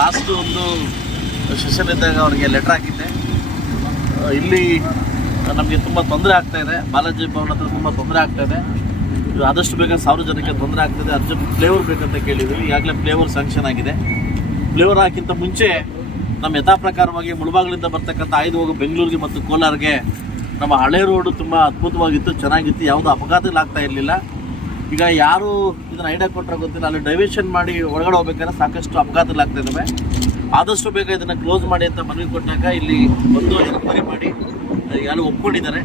Last ಒಂದು session ಇದ್ದಾಗ ಅವ್ರಿಗೆ ಲೆಟರ್ ಹಾಕಿದ್ದೆ. ಇಲ್ಲಿ ನಮಗೆ ತುಂಬ ತೊಂದರೆ ಆಗ್ತಾ ಇದೆ. ಬಾಲಾಜಿ ಭವನ ಹತ್ರ ತುಂಬ ತೊಂದರೆ ಆಗ್ತಾ ಇದೆ. ಆದಷ್ಟು ಬೇಗ ಸಾವಿರ ಜನಕ್ಕೆ ತೊಂದರೆ ಆಗ್ತದೆ ಅರ್ಜೆಂಟ್ ಫ್ಲೇವರ್ ಬೇಕಂತ ಕೇಳಿದ್ವಿ. ಈಗಾಗಲೇ ಫ್ಲೇವರ್ ಸ್ಯಾಂಕ್ಷನ್ ಆಗಿದೆ. ಫ್ಲೇವರ್ ಹಾಕಿಂತ ಮುಂಚೆ ನಮ್ಮ ಯಥಾ ಪ್ರಕಾರವಾಗಿ ಮುಳಬಾಗಿಲಿಂದ ಬರ್ತಕ್ಕಂಥ ಆಯ್ದು ಹೋಗೋ ಬೆಂಗಳೂರಿಗೆ ಮತ್ತು ಕೋಲಾರ್ಗೆ ನಮ್ಮ ಹಳೆ ರೋಡು ತುಂಬ ಅದ್ಭುತವಾಗಿತ್ತು, ಚೆನ್ನಾಗಿತ್ತು. ಯಾವುದೂ ಅಪಘಾತಗಳಾಗ್ತಾ ಇರಲಿಲ್ಲ. ಈಗ ಯಾರು ಇದನ್ನ ಐಡಿಯಾ ಕೊಟ್ಟರೆ ಗೊತ್ತಿಲ್ಲ. ಅಲ್ಲಿ ಡೈವೇಷನ್ ಮಾಡಿ ಒಳಗಡೆ ಹೋಗ್ಬೇಕಾದ್ರೆ ಸಾಕಷ್ಟು ಅಪಘಾತಗಳಾಗ್ತಾ ಇದ್ದಾವೆ ಆದಷ್ಟು ಬೇಗ ಇದನ್ನು ಕ್ಲೋಸ್ ಮಾಡಿ ಅಂತ ಮನವಿ ಕೊಟ್ಟಾಗ ಇಲ್ಲಿ ಒಂದು ಎನ್ಕ್ವೈರಿ ಮಾಡಿ ಯಾರು ಒಪ್ಕೊಂಡಿದ್ದಾರೆ.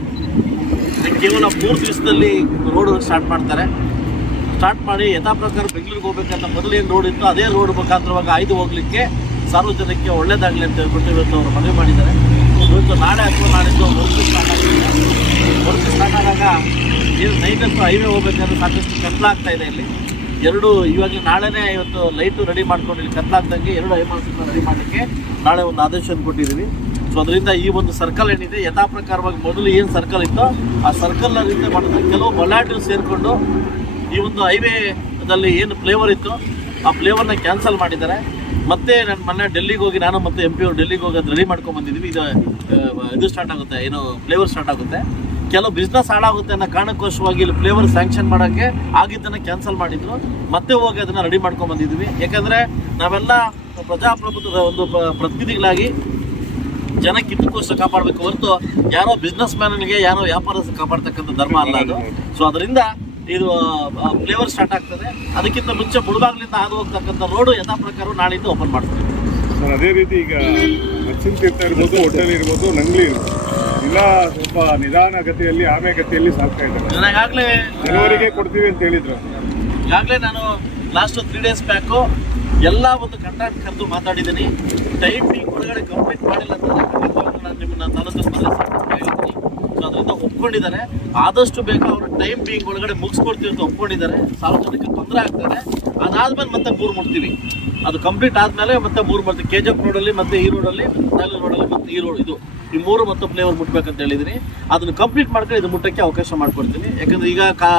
ಕೇವಲ ಮೂರು ದಿವಸದಲ್ಲಿ ರೋಡ್ ಸ್ಟಾರ್ಟ್ ಮಾಡ್ತಾರೆ. ಸ್ಟಾರ್ಟ್ ಮಾಡಿ ಯಥಾ ಪ್ರಕಾರ ಬೆಂಗಳೂರಿಗೆ ಹೋಗ್ಬೇಕಂತ ಮೊದಲು ಏನು ರೋಡ್ ಇತ್ತು ಅದೇ ರೋಡ್ ಮುಖಾಂತರವಾಗಿ ಆಯ್ದು ಹೋಗಲಿಕ್ಕೆ ಸಾರ್ವಜನಿಕರಿಗೆ ಒಳ್ಳೇದಾಗಲಿ ಅಂತ ಹೇಳ್ಬಿಟ್ಟು ಇವತ್ತು ಅವರು ಮನವಿ ಮಾಡಿದ್ದಾರೆ. ಇವತ್ತು ನಾಳೆ ಅಥವಾ ವರ್ಕ್ ಸ್ಟಾರ್ಟ್ ಅಥವಾ ಹೈವೇ ಹೋಗ್ಬೇಕಾದ್ರೆ ಸಾಕಷ್ಟು ಕತ್ಲಾಗ್ತಾ ಇದೆ ಇಲ್ಲಿ. ಎರಡು ಇವಾಗಲೇ ನಾಳೆನೇ ಇವತ್ತು ಲೈಟು ರೆಡಿ ಮಾಡ್ಕೊಂಡು ಇಲ್ಲಿ ಕತ್ಲಾಗ್ದಂಗೆ ಎರಡು ಐಮಾನ್ಸನ್ನ ರೆಡಿ ಮಾಡಲಿಕ್ಕೆ ನಾಳೆ ಒಂದು ಆದೇಶವನ್ನು ಕೊಟ್ಟಿದ್ದೀವಿ. ಸೊ ಅದರಿಂದ ಈ ಒಂದು ಸರ್ಕಲ್ ಏನಿದೆ ಯಥಾ ಪ್ರಕಾರವಾಗಿ ಮೊದಲು ಏನು ಸರ್ಕಲ್ ಇತ್ತೋ ಆ ಸರ್ಕಲ್ನ ರೀತಿ ಮಾಡಿದ್ರೆ ಕೆಲವು ಬಲಾಢ್ಯರು ಸೇರಿಕೊಂಡು ಈ ಒಂದು ಹೈವೇದಲ್ಲಿ ಏನು ಫ್ಲೇವರ್ ಇತ್ತು ಆ ಫ್ಲೇವರ್ನ ಕ್ಯಾನ್ಸಲ್ ಮಾಡಿದ್ದಾರೆ. ಮತ್ತೆ ನಾನು ಮೊನ್ನೆ ಡೆಲ್ಲಿಗೆ ಹೋಗಿ ನಾನು ಮತ್ತೆ ಎಂ ಪಿ ಅವರು ಡೆಲ್ಲಿಗೆ ಹೋಗಿ ಅದು ರೆಡಿ ಮಾಡ್ಕೊಂಡು ಬಂದಿದ್ದೀವಿ. ಇದು ಇದು ಸ್ಟಾರ್ಟ್ ಆಗುತ್ತೆ, ಏನು ಫ್ಲೇವರ್ ಸ್ಟಾರ್ಟ್ ಆಗುತ್ತೆ. ಕೆಲವು ಬಿಸ್ನೆಸ್ ಹಾಳಾಗುತ್ತೆ ಅನ್ನೋ ಕಾರಣಕ್ಕೋಸ್ಕರವಾಗಿ ಇಲ್ಲಿ ಫ್ಲೇವರ್ ಸ್ಯಾಂಕ್ಷನ್ ಮಾಡೋಕ್ಕೆ ಆಗಿದ್ದನ್ನು ಕ್ಯಾನ್ಸಲ್ ಮಾಡಿದ್ರು. ಮತ್ತೆ ಹೋಗಿ ಅದನ್ನು ರೆಡಿ ಮಾಡ್ಕೊಂಡು ಬಂದಿದ್ವಿ ಯಾಕಂದರೆ ನಾವೆಲ್ಲ ಪ್ರಜಾಪ್ರಭುತ್ವದ ಒಂದು ಪ್ರತಿನಿಧಿಗಳಾಗಿ ಜನಕ್ಕೆ ಹಿತಕ್ಕೋಸ್ಕರ ಕಾಪಾಡಬೇಕು ಹೊರತು ಯಾರೋ ಬಿಸ್ನೆಸ್ ಮ್ಯಾನ್ಗೆ ಯಾರೋ ವ್ಯಾಪಾರ ಕಾಪಾಡ್ತಕ್ಕಂಥ ಧರ್ಮ ಅಲ್ಲ ಅದು. ಸೊ ಅದರಿಂದ ಇದು ಫ್ಲೇವರ್ ಸ್ಟಾರ್ಟ್ ಆಗ್ತದೆ. ಅದಕ್ಕಿಂತ ಮುಂಚೆ ಮುಳುಬಾಗ್ಲಿಂದ ಹಾದು ಹೋಗ್ತಕ್ಕಂಥ ರೋಡು ಯಥಾ ಪ್ರಕಾರ ನಾಳೆಯಿಂದ ಓಪನ್ ಮಾಡ್ತೀವಿ. ಸರ್, ಅದೇ ರೀತಿ ಈಗ ಹೋಟೆಲ್ ಇರ್ಬೋದು, ನಂಗ್ಲಿ ಇರ್ಬೋದು. ಇಲ್ಲ ಸ್ವಲ್ಪ ನಿಧಾನ ಗತಿಯಲ್ಲಿ ಆಮೆ ಗತಿಯಲ್ಲಿ ಸಾಕ್ತಾ ಇದ್ದಾರೆ ನನಗಾಗಲೇ ಜನವರಿಗೆ ಕೊಡ್ತೀವಿ ಅಂತ ಹೇಳಿದ್ರು. ಈಗಾಗಲೇ ನಾನು ಲಾಸ್ಟ್ ತ್ರೀ ಡೇಸ್ ಬ್ಯಾಕು ಎಲ್ಲ ಒಂದು ಕಂಟ್ರಾಕ್ಟ್ ಕರೆದು ಮಾತಾಡಿದ್ದೀನಿ ಟೈಮಿಂಗ್ ಒಳಗಡೆ ಕಂಪ್ಲೀಟ್ ಮಾಡಿಲ್ಲ ಅಂತಂದ್ರೆ ಖಂಡಿತವಾಗ್ಲೂ ನಾನು ನಿಮ್ಮನ್ನ ತಾಲೂಕು ಸ್ಪಂದಿಸಿ ಹೇಳಿದ್ದೀನಿ ಸೊ ಅದರಿಂದ ಒಪ್ಕೊಂಡಿದ್ದಾರೆ. ಆದಷ್ಟು ಬೇಗ ಅವರು ಟೈಮ್ ಬೀಂಗ್ ಒಳಗಡೆ ಮುಗಿಸ್ಕೊಡ್ತೀವಿ ಅಂತ ಒಪ್ಕೊಂಡಿದ್ದಾರೆ. ಸಾರ್ವಜನಿಕರಿಗೆ ತೊಂದರೆ ಆಗ್ತದೆ. ಅದಾದ್ಮೇಲೆ ಮತ್ತೆ ಮೂರು ಮುಡ್ತೀವಿ ಅದು ಕಂಪ್ಲೀಟ್ ಆದ್ಮೇಲೆ ಮತ್ತೆ ಮೂರು ಮಾಡ್ತೀವಿ ಕೆ ಜಿ ಎಫ್ ರೋಡಲ್ಲಿ ಮತ್ತೆ ಈ ರೋಡಲ್ಲಿ ತಾಲೂರು ರೋಡಲ್ಲಿ ಮತ್ತೆ ಈ ರೋಡ್ ಇದು. ಈ ಮೂರು ಮತ್ತು ಫ್ಲೇವರ್ ಮುಟ್ಬೇಕಂತ ಹೇಳಿದ್ದೀನಿ ಅದನ್ನು ಕಂಪ್ಲೀಟ್ ಮಾಡ್ಕೊಂಡು ಇದು ಮುಟ್ಟಕ್ಕೆ ಅವಕಾಶ ಮಾಡ್ಕೊಡ್ತೀನಿ. ಯಾಕಂದ್ರೆ ಈಗ ಕಾ,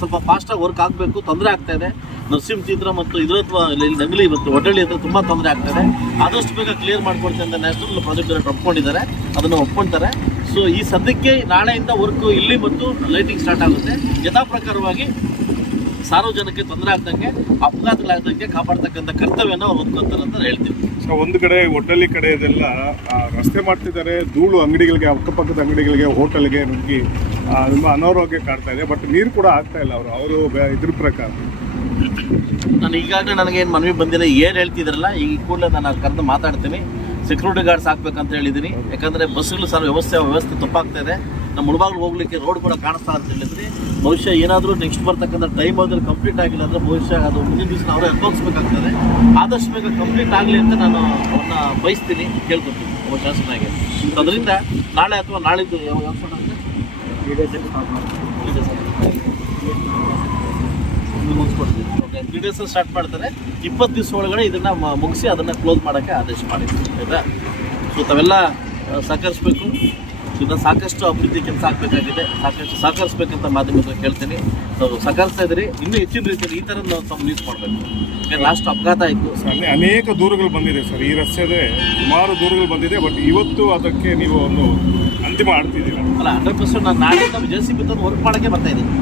ಸ್ವಲ್ಪ ಫಾಸ್ಟಾಗಿ ವರ್ಕ್ ಆಗಬೇಕು, ತೊಂದರೆ ಆಗ್ತಾ ಇದೆ. ನರಸಿಂಹ ಚಿತ್ರ ಮತ್ತು ಇದ್ರ ಅಥವಾ ಇಲ್ಲಿ ನಂಗಲಿ ಮತ್ತು ಒಡ್ಡಳ್ಳಿ ಹತ್ರ ತುಂಬ ತೊಂದರೆ ಆಗ್ತಾ ಇದೆ. ಆದಷ್ಟು ಬೇಗ ಕ್ಲಿಯರ್ ಮಾಡ್ಕೊಡ್ತೀನಿ ಅಂತ ನ್ಯಾಷನಲ್ ಪ್ರಾಜೆಕ್ಟ್ ಒಪ್ಕೊಂಡಿದ್ದಾರೆ. ಅದನ್ನು ಒಪ್ಕೊಂತಾರೆ. ಸೊ ಈ ಸದ್ಯಕ್ಕೆ ನಾಳೆಯಿಂದ ವರ್ಕು ಇಲ್ಲಿ ಮತ್ತು ಲೈಟಿಂಗ್ ಸ್ಟಾರ್ಟ್ ಆಗುತ್ತೆ. ಯಥಾ ಪ್ರಕಾರವಾಗಿ ಸಾರ್ವಜನಿಕ ತೊಂದರೆ ಆಗ್ದಂಗೆ ಅಪಘಾತಗಳಾಗ್ದಂಗೆ ಕಾಪಾಡ್ತಕ್ಕಂಥ ಕರ್ತವ್ಯನ ಅವ್ರು ಹೊಂದ್ಕೊಂತಾರೆ ಅಂತ ಹೇಳ್ತೀವಿ ಸೊ ಒಂದು ಕಡೆ ಒಟ್ಟಲ್ಲಿ ಕಡೆ ಇದೆಲ್ಲ ರಸ್ತೆ ಮಾಡ್ತಿದ್ದಾರೆ. ಧೂಳು ಅಂಗಡಿಗಳಿಗೆ ಅಕ್ಕಪಕ್ಕದ ಅಂಗಡಿಗಳಿಗೆ ಹೋಟೆಲ್ಗೆ ನುಗ್ಗಿ ತುಂಬ ಅನಾರೋಗ್ಯ ಕಾಡ್ತಾ ಇದೆ. ಬಟ್ ನೀರು ಕೂಡ ಆಗ್ತಾ ಇಲ್ಲ ಅವರು. ಅವರು ಇದ್ರ ಪ್ರಕಾರ. ನಾನು ಈಗಾಗಲೇ ನನಗೇನು ಮನವಿ ಬಂದಿಲ್ಲ ಏನು ಹೇಳ್ತಿದ್ರಲ್ಲ ಈಗ ಕೂಡಲೇ ನಾನು ಕರೆದು ಮಾತಾಡ್ತೀನಿ. ಸೆಕ್ಯೂರಿಟಿ ಗಾರ್ಡ್ಸ್ ಹಾಕ್ಬೇಕಂತ ಹೇಳಿದ್ದೀನಿ ಯಾಕಂದರೆ ಬಸ್ಗಳು ಸರ್ ವ್ಯವಸ್ಥೆ ವ್ಯವಸ್ಥೆ ತಪ್ಪಾಗ್ತಾ ಇದೆ. ನಮ್ಮ ಮುಳಬಾಗ್ಲು ಹೋಗ್ಲಿಕ್ಕೆ ರೋಡ್ ಕೂಡ ಕಾಣಿಸ್ತಾ ಅಂತ ಹೇಳಿದ್ರಿ. ಬಹುಶಃ ಏನಾದರೂ ನೆಕ್ಸ್ಟ್ ಬರ್ತಕ್ಕಂಥ ಟೈಮ್ ಆದ್ರೆ ಕಂಪ್ಲೀಟ್ ಆಗಿಲ್ಲ ಅಂದರೆ ಬಹುಶಃ ಅದು ಮುಂದಿನ ದಿವಸ ಅವರೇ ಅನುಭವಿಸ್ಬೇಕಾಗ್ತದೆ. ಆದಷ್ಟು ಬೇಗ ಕಂಪ್ಲೀಟ್ ಆಗಲಿ ಅಂತ ನಾನು ಅವ್ರನ್ನ ಬಯಸ್ತೀನಿ ಕೇಳ್ಕೊತೀನಿ ಒಬ್ಬ ಶಾಸಕನಾಗಿ. ಅದರಿಂದ ನಾಳೆ ಅಥವಾ ನಾಳಿದ್ದು ಯಾವ ಯಾವ ಅಂದರೆ ಮುಗಿಸ್ಕೊಡ್ತೀವಿ. ಓಕೆ ತ್ರೀ ಡೇಸ್ ಸ್ಟಾರ್ಟ್ ಮಾಡ್ತಾರೆ. ಇಪ್ಪತ್ತು ದಿವಸ ಒಳಗಡೆ ಇದನ್ನು ಮುಗಿಸಿ ಅದನ್ನು ಕ್ಲೋಸ್ ಮಾಡೋಕ್ಕೆ ಆದೇಶ ಮಾಡಿದ್ವಿ ಆಯಿತಾ? ಸೊ ತಾವೆಲ್ಲ ಸಹಕರಿಸ್ಬೇಕು. ಇದನ್ನು ಸಾಕಷ್ಟು ಅಭಿವೃದ್ಧಿ ಕೆಲಸ ಆಗಬೇಕಾಗಿದೆ. ಸಾಕಷ್ಟು ಸಹಕರಿಸ್ಬೇಕಂತ ಮಾಧ್ಯಮದಲ್ಲಿ ಕೇಳ್ತೀನಿ. ನಾವು ಸಹಕರಿಸ್ತಾ ಇದ್ದೀರಿ. ಇನ್ನೂ ಹೆಚ್ಚಿನ ರೀತಿಯಲ್ಲಿ ಈ ಥರ ನಾವು ತಮ್ಮ ಯೂಸ್ ಮಾಡಬೇಕು. ಯಾಕಂದ್ರೆ ಲಾಸ್ಟ್ ಅಪಘಾತ ಆಯಿತು. ಅಲ್ಲಿ ಅನೇಕ ದೂರುಗಳು ಬಂದಿದೆ ಸರ್ ಈ ರಸ್ತೆದೇ ಸುಮಾರು ದೂರುಗಳು ಬಂದಿದೆ ಬಟ್ ಇವತ್ತು ಅದಕ್ಕೆ ನೀವು ಒಂದು ಅಂತಿಮ ಆಡ್ತಿದ್ದೀರಾ? ಅಲ್ಲ ಹಂಡ್ರೆಡ್ ಪರ್ಸೆಂಟ್ ನಾನು ನಾಳೆಯಿಂದ ಜೆ ಸಿ ಬಿ ತಂದು ವರ್ಕ್ ಮಾಡೋಕ್ಕೆ ಬರ್ತಾ ಇದ್ದೀನಿ.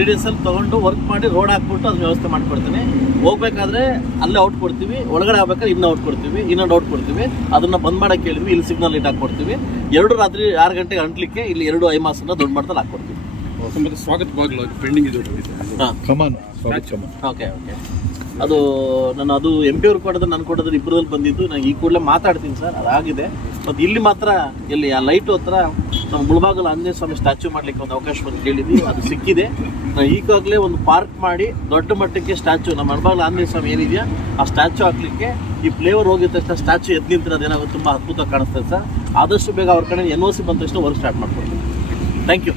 ತ್ರೀ ಅಲ್ಲಿ ತೊಗೊಂಡು ವರ್ಕ್ ಮಾಡಿ ರೋಡ್ ಹಾಕ್ಬಿಟ್ಟು ಅದನ್ನ ವ್ಯವಸ್ಥೆ ಮಾಡ್ಕೊಡ್ತೀನಿ. ಹೋಗ್ಬೇಕಾದ್ರೆ ಅಲ್ಲೇ ಔಟ್ ಕೊಡ್ತೀವಿ ಒಳಗಡೆ ಆಗ್ಬೇಕಾದ್ರೆ ಇನ್ನೂ ಔಟ್ ಕೊಡ್ತೀವಿ ಇನ್ನೊಂದು ಔಟ್ ಕೊಡ್ತೀವಿ. ಅದನ್ನು ಬಂದ್ ಮಾಡಕ್ಕೆ ಹೇಳಿದ್ವಿ ಇಲ್ಲಿ ಸಿಗ್ನಲ್ ಇಟ್ ಹಾಕ್ಕೊಡ್ತೀವಿ ಎರಡು ರಾತ್ರಿ ಆರು ಗಂಟೆಗೆ ಅಂಟ್ಲಿಕ್ಕೆ ಇಲ್ಲಿ ಎರಡು ಐಮಾಸನ್ನ ದೊಡ್ಡ ಮಟ್ಟದಲ್ಲಿ ಹಾಕ್ಕೊಡ್ತೀವಿ ಸ್ವಾಗತ ಬಾಗಿಲು ಪೆಂಡಿಂಗ್ ಇದೆ ಹಾಂ. ಕಮಾನ್ ಓಕೆ ಓಕೆ ಅದು ನಾನು ಅದು ಎಂ ಪಿ ಅವ್ರು ಕೊಡೋದು ನಾನು ಕೊಡೋದು ಇಬ್ಬರದಲ್ಲಿ ಬಂದಿದ್ದು. ನಾನು ಈ ಕೂಡಲೇ ಮಾತಾಡ್ತೀನಿ ಸರ್, ಅದಾಗಿದೆ. ಮತ್ತು ಇಲ್ಲಿ ಮಾತ್ರ ಇಲ್ಲಿ ಆ ಲೈಟು ಹತ್ರ ನಮ್ಮ ಮುಳಬಾಗಲ ಆಂಜನೇಯ ಸ್ವಾಮಿ ಸ್ಟ್ಯಾಚ್ಯೂ ಮಾಡ್ಲಿಕ್ಕೆ ಒಂದು ಅವಕಾಶ ಬಂದು ಕೇಳಿದ್ವಿ. ಅದು ಸಿಕ್ಕಿದೆ. ನಾವು ಈಗಾಗಲೇ ಒಂದು ಪಾರ್ಕ್ ಮಾಡಿ ದೊಡ್ಡ ಮಟ್ಟಕ್ಕೆ ಸ್ಟ್ಯಾಚು ನಮ್ಮ ಮುಳಬಾಗಲ ಆಂಜನೇಯ ಸ್ವಾಮಿ ಏನಿದೆಯಾ, ಆ ಸ್ಟ್ಯಾಚು ಹಾಕಲಿಕ್ಕೆ ಈ ಫ್ಲೇವರ್ ಹೋಗಿದ ತಕ್ಷಣ ಸ್ಟ್ಯಾಚು ಎದ್ದು ನಿಂತಿರೋದು ಏನಾಗುತ್ತೆ ತುಂಬ ಅದ್ಭುತ ಕಾಣಿಸ್ತದೆ ಸರ್. ಆದಷ್ಟು ಬೇಗ ಅವ್ರ ಕಡೆ ಎನ್ ಒ ಸಿ ಬಂದ ತಕ್ಷಣ ವರ್ಕ್ ಸ್ಟಾರ್ಟ್ ಮಾಡ್ಕೊಡ್ತೀವಿ ಥ್ಯಾಂಕ್ ಯು